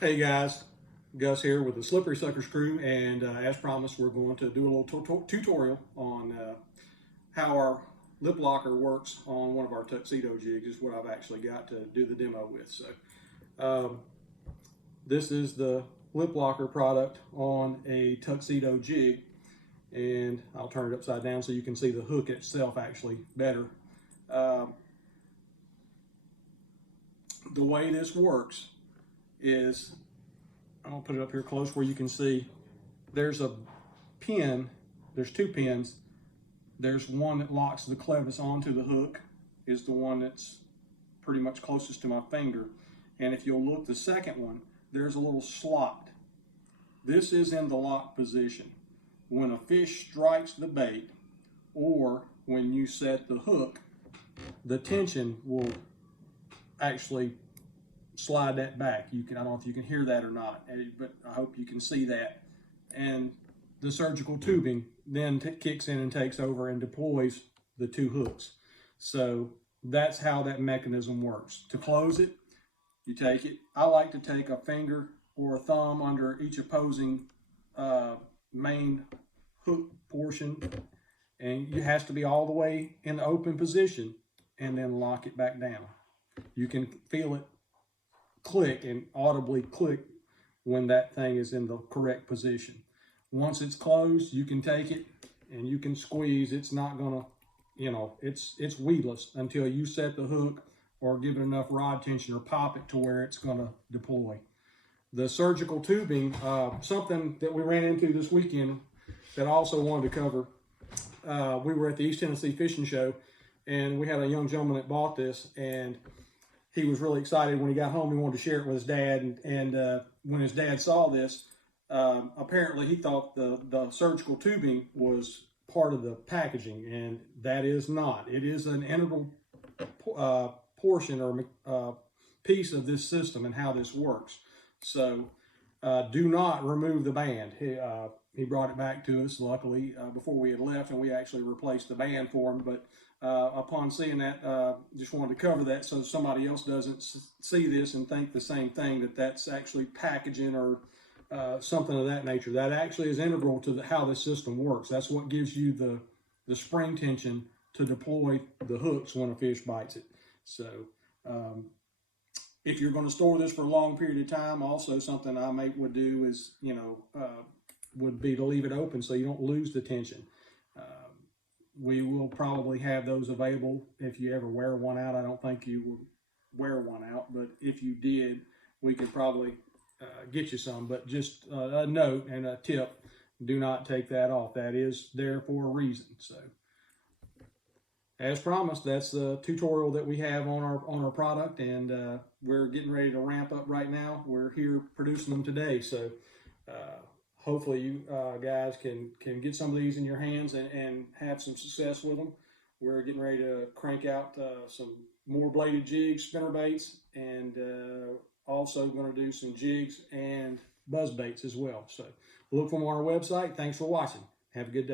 Hey guys, Gus here with the Slippery Suckers crew, and as promised, we're going to do a little tutorial on how our lip locker works on one of our tuxedo jigs. Is what I've actually got to do the demo with. So this is the lip locker product on a tuxedo jig, and I'll turn it upside down so you can see the hook itself actually better. The way this works is, I'll put it up here close where you can see there's a pin, there's two pins. There's one that locks the clevis onto the hook, is the one that's pretty much closest to my finger. And if you'll look, the second one, there's a little slot. This is in the lock position. When a fish strikes the bait, or when you set the hook, the tension will actually slide that back. I don't know if you can hear that or not, but I hope you can see that. And the surgical tubing then kicks in and takes over and deploys the two hooks. So that's how that mechanism works. To close it, you take it. I like to take a finger or a thumb under each opposing main hook portion, and it has to be all the way in the open position, and then lock it back down. You can feel it click and audibly click when that thing is in the correct position. Once it's closed, you can take it and you can squeeze. It's not gonna, it's weedless until you set the hook or give it enough rod tension or pop it to where it's gonna deploy. The surgical tubing, something that we ran into this weekend that I also wanted to cover. We were at the East Tennessee Fishing Show, and we had a young gentleman that bought this, and he was really excited when he got home. He wanted to share it with his dad, and when his dad saw this, apparently he thought the surgical tubing was part of the packaging, and that is not. It is an integral portion or piece of this system and how this works. So do not remove the band. He brought it back to us, luckily, before we had left, and we actually replaced the band for him. But upon seeing that, just wanted to cover that so somebody else doesn't see this and think the same thing, that that's actually packaging or something of that nature. That actually is integral to how this system works. That's what gives you the spring tension to deploy the hooks when a fish bites it. So if you're going to store this for a long period of time, also something I would do is, would be to leave it open so you don't lose the tension. We will probably have those available if you ever wear one out. I don't think you would wear one out, but if you did, we could probably get you some. But just a note and a tip, do not take that off. That is there for a reason. So as promised, that's the tutorial that we have on our product, and we're getting ready to ramp up right now. We're here producing them today, so hopefully you guys can get some of these in your hands and have some success with them. We're getting ready to crank out some more bladed jigs, spinner baits, and also going to do some jigs and buzz baits as well. So look for them on our website. Thanks for watching. Have a good day.